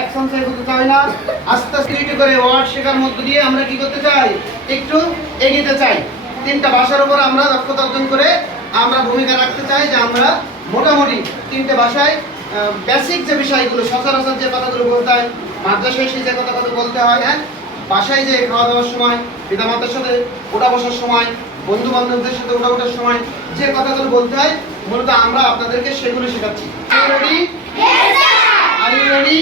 এক সংসার করতে চাই না? আস্তে আস্তে করে ওয়ার্ড শেখার মধ্য দিয়ে আমরা কি করতে চাই? একটু এগিয়ে চাই। তিনটা ভাষার উপর আমরা দক্ষতা অর্জন করে আমরা ভূমিকা রাখতে চাই যে আমরা মোটামুটি তিনটে ভাষায় বেসিক যে বিষয়গুলো, সচরাচর যে কথাগুলো বলতে হয়, মাদ্রাসায় এসে যে কথা কথা বলতে হয় হ্যাঁ? বাসায় যে খাওয়া দাওয়ার সময়, পিতামাতার সাথে ওঠা বসার সময় বন্ধু বান্ধবদের সাথে ওঠা ওঠার সময়, যে কথাগুলো বলতে হয়, মূলত আমরা আপনাদেরকে সেগুলো শেখাচ্ছি ready are you ready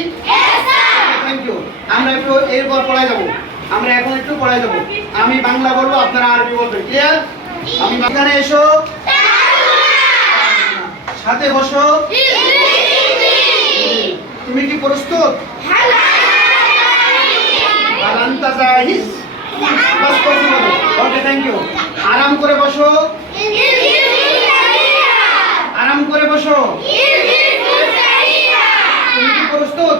thank you আমরা একটু এরপর পড়ায় যাব। আমরা এখন একটু পড়ায় যাব। আমি বাংলা বলব, আপনারা আরবি বলবেন ক্লিয়ার আমি এখানে এসো। সাথে বসো। তুমি কি প্রস্তুত? ওকে থ্যাংক ইউ আরাম করে বসো। আরাম করে বসো তুমি কি প্রস্তুত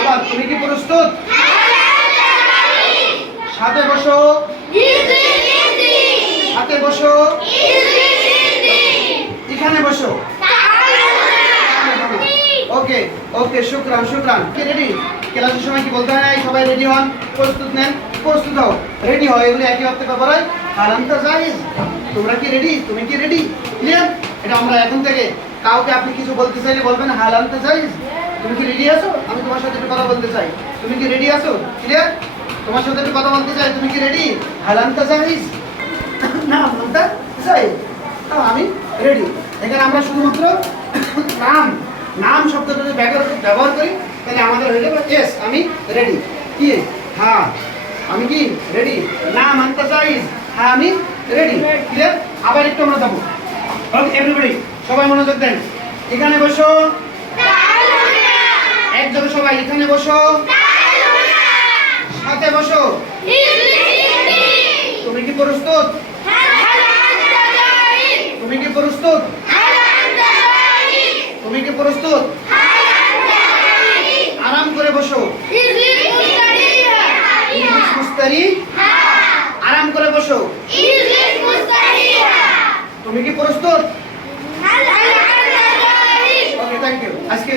আবার তুমি কি প্রস্তুত সাথে বসো। হাতে বসো। এখানে বসো। ওকে ওকে, শুক্রান শুক্রান। কি রেডি ক্লাসের সময় কি বলতে হয় সবাই রেডি হন? প্রস্তুত নেন? প্রস্তুত হও। রেডি হও এগুলো একই অর্থে ব্যাপার হয় হারাম তো জাহিজ তোমরা কি রেডি তুমি কি রেডি ক্লিয়ার এটা আমরা এখন থেকে কাউকে আপনি কিছু বলতে চাইলে বলবেন হালান তো জাহিজ তুমি কি রেডি আছো? আমি তোমার সাথে একটু কথা বলতে চাই। তুমি কি রেডি আছো? ক্লিয়ার তোমার সাথে একটু কথা বলতে চাই তুমি কি রেডি হালান তো জাহিজ না বলতে চাই। না, আমি রেডি এখানে আমরা শুধুমাত্র নাম নাম শব্দটা যদি ব্যবহার করি তাহলে আমাদের হয়ে যাবে এস আমি রেডি কি? হ্যাঁ আমি কি রেডি নাম আনতে চাই হ্যাঁ আমি রেডি ক্লিয়ার আবার একটু আমরা যাব। এভরিবডি সবাই মনোযোগ দেন। এখানে বসো। একজন সবাই এখানে বসো। সাথে বসো। তুমি কি প্রস্তুত? তুমি কি প্রস্তুত? তুমি কি প্রস্তুত? আরাম করে বসো। আরাম করে বসো। তুমি কি প্রস্তুত? হ্যাঁ, হ্যাঁ, হ্যাঁ, থ্যাংক ইউ আজকে